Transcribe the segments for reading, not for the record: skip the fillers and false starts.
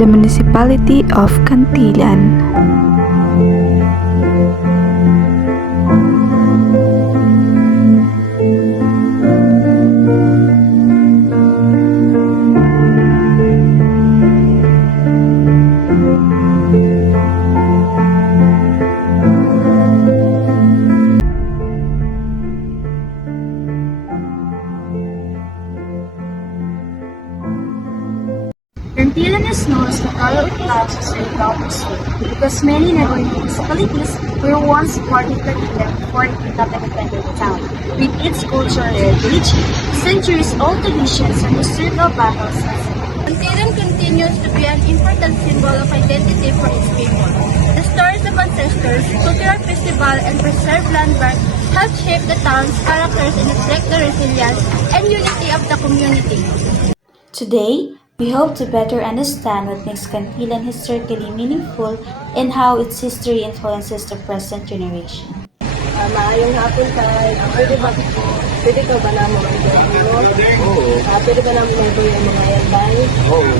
the municipality of Cantilan. Cantilan is known as the Color of Clouds of Surigao because many neighboring municipalities were once part of Cantilan before it became an independent town. With its cultural heritage, centuries-old traditions, and historical battles, Cantilan continues to be an important symbol of identity for its people. The stories of ancestors, cultural festival, and preserved landmarks help shape the town's characters and reflect the resilience and unity of the community. Today, we hope to better understand what makes Cantilan historically meaningful and how its history influences the present generation. Maayong hapon tayo. Pwede ka ba namin mag-doon? Oo. Pwede ba namin mag-doon yung mga yambay? Oo.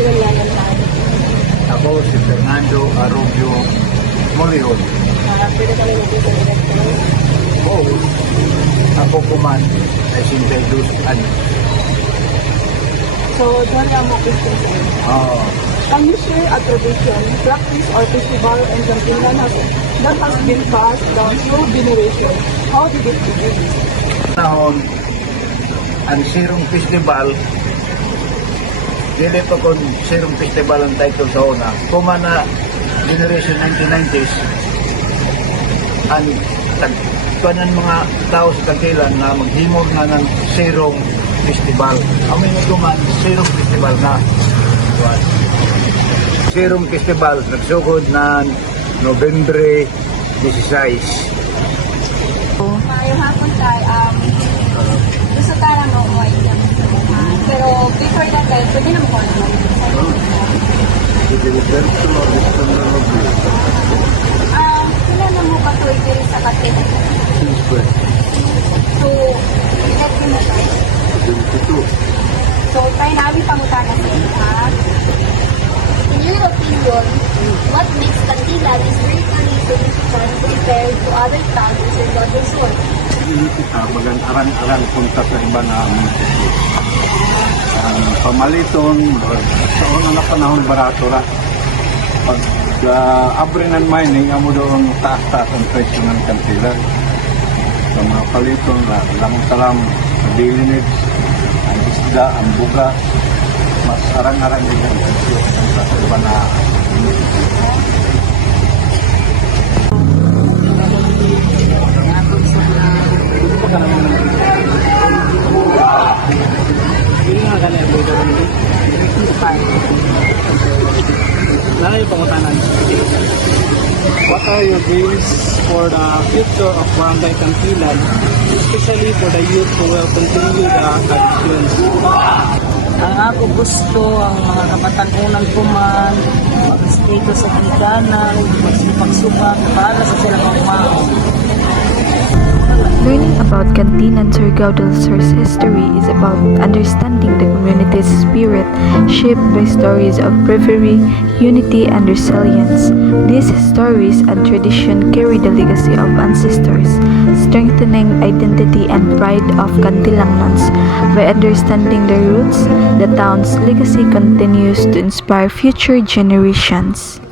Sino nga yan tayo? Ako si Fernando Arroyo Molion. Pwede kami mag-doon sa election? Oo. Ako kuman ay 62 ano. So, doon lang mo question sa inyo. Oo. Can you share a tradition, practice, or festival in Cantilan that has been passed down through generations? How did it begin? Nahon, ang Sirong Festival, dili pa kung Sirong Festival ang title sa una. Kuma na generation 1990s, ang tagpanan mga tao sa Cantilan na maghimog na ng Sirong Festival. Amin na kuman, Sirong Festival na. Sirong Festival, nagsugod na Nobyembre 16. Maayong hapon tayo. Gusto tayo ng OY lang. Pero before that guys, pwede naman ko naman. Kailan na mo ba ito diri sa Cantilan? So, ilan din mo tayo? So, try namin pangutanan sa inyo, ha? In your opinion, what makes Cantilan historically significant compared to other towns in Surigao del Sur? Hindi kita magang-aran-aran punta sa iba na pamaliton, sa unang na panahon barato ra. Pag abrin and mining, amo doon taas-taas ang presyo ng Cantilan. Sa mga paliton, lamang-salam, sa daily needs, ang isda, ang buga, mas arang-arang din ang presyo sa iba na What are your dreams for the future of Barangay Cantilan, especially for the youth who will continue the traditions? Ang ako gusto, ang mga kabataan-unang kuman, mag-stay ko sa Cantilan, magsipag-subak, para sa sila mga Learning about Cantilan Surigao del Sur's history is about understanding the community's spirit, shaped by stories of bravery, unity, and resilience. These stories and tradition carry the legacy of ancestors, strengthening identity and pride of Cantilangnons. By understanding their roots, the town's legacy continues to inspire future generations.